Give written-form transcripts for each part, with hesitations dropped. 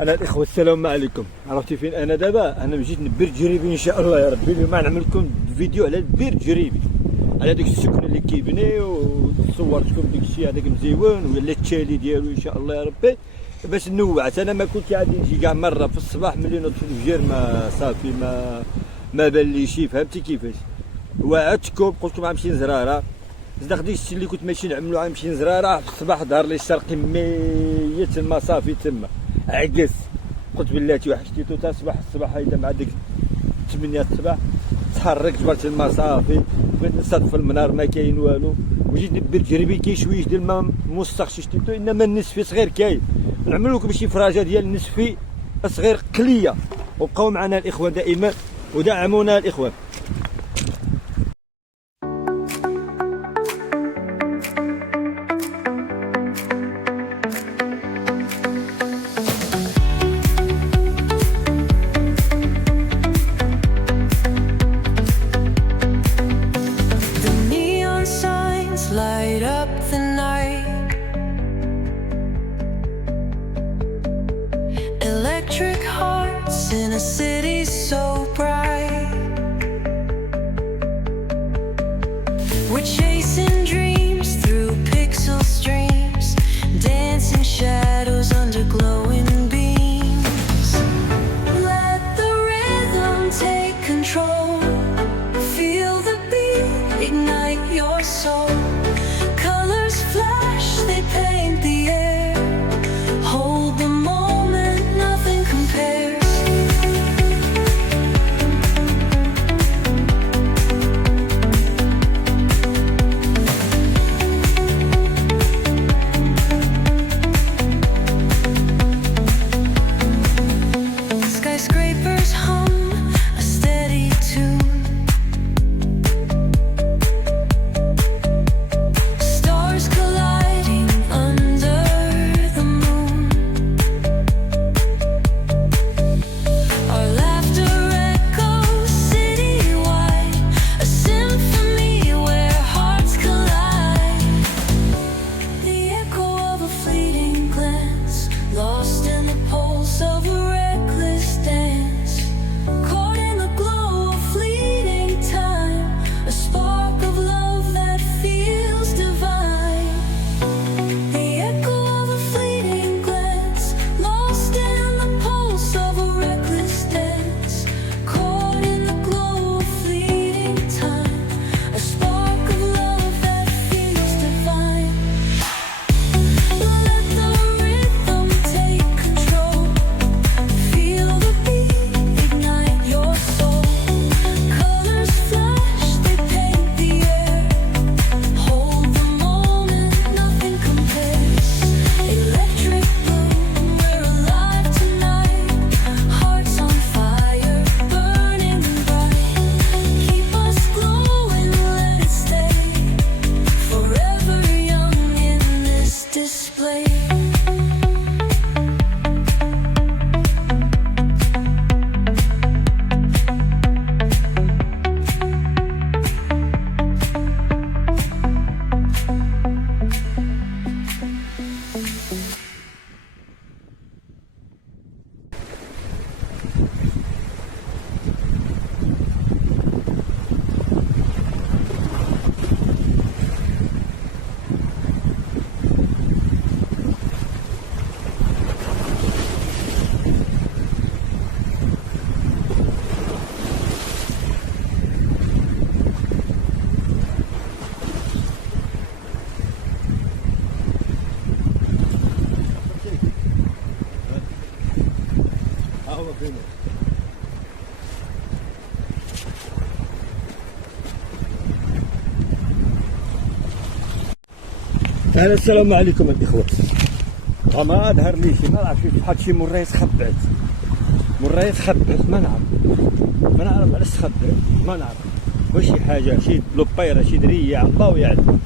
انا الاخوه السلام عليكم. عرفتي فين انا دابا؟ انا جيت نبير تجريبي ان شاء الله يا ربي. اليوم نعمل لكم فيديو على البير تجريبي، على ديك السكنه اللي كيبني، وصورتكم ديك الشيء هذاك مزيون ولا التالي ديالو ان شاء الله يا ربي، باش نوعت. انا ما كنت عادي نجي كاع مره في الصباح ملي نوض في الفجر ما صافي ما بان لي شي. فهمتي كيفاش؟ وعدتكم قلت لكم غنمشي نزراره، صدق ديك الشيء اللي كنت ماشي نعملو غنمشي نزراره. في الصباح ظهر لي الشرقي ميت تما صافي تما عكس. قلت بلاتي وحشتيتو تا الصباح هيدا مع ديك 8 الصباح تحركت جبرت الماء صافي، بغيت نصاد في المنار ما كاين والو، وجيت ندير تجربي كاين شويه ديال الماء موسخ شتيتو، انما النسفي صغير كاين. نعمل لكم شي فراجه ديال النسفي صغير قليه، وبقاو معنا الاخوان دائما ودعمونا الاخوان. Light up the night, electric hearts in a city so bright. We're chasing dreams through pixel streams, dancing shadows under glowing beams. Let the rhythm take control, feel the beat, ignite your soul. Flash, they paint the air. Hold the moment, nothing compares. Skyscrapers hum a steady tune. السلام عليكم الاخوه. ما ظهر لي شي، ما نعرف شحال شي مرة تخبعت ما نعرف علاش تخبعت، ما نعرف واش شي حاجه، شي لوبيره، شي دريه، الله يعلم.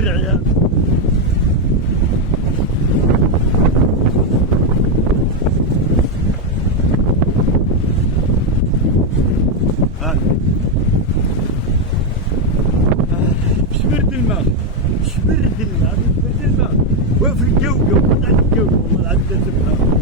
الرعية. شبرد الماء، شبرد الماء، شبرد الماء، وقف الجو، والله العظيم والله العظيم لا تفهم.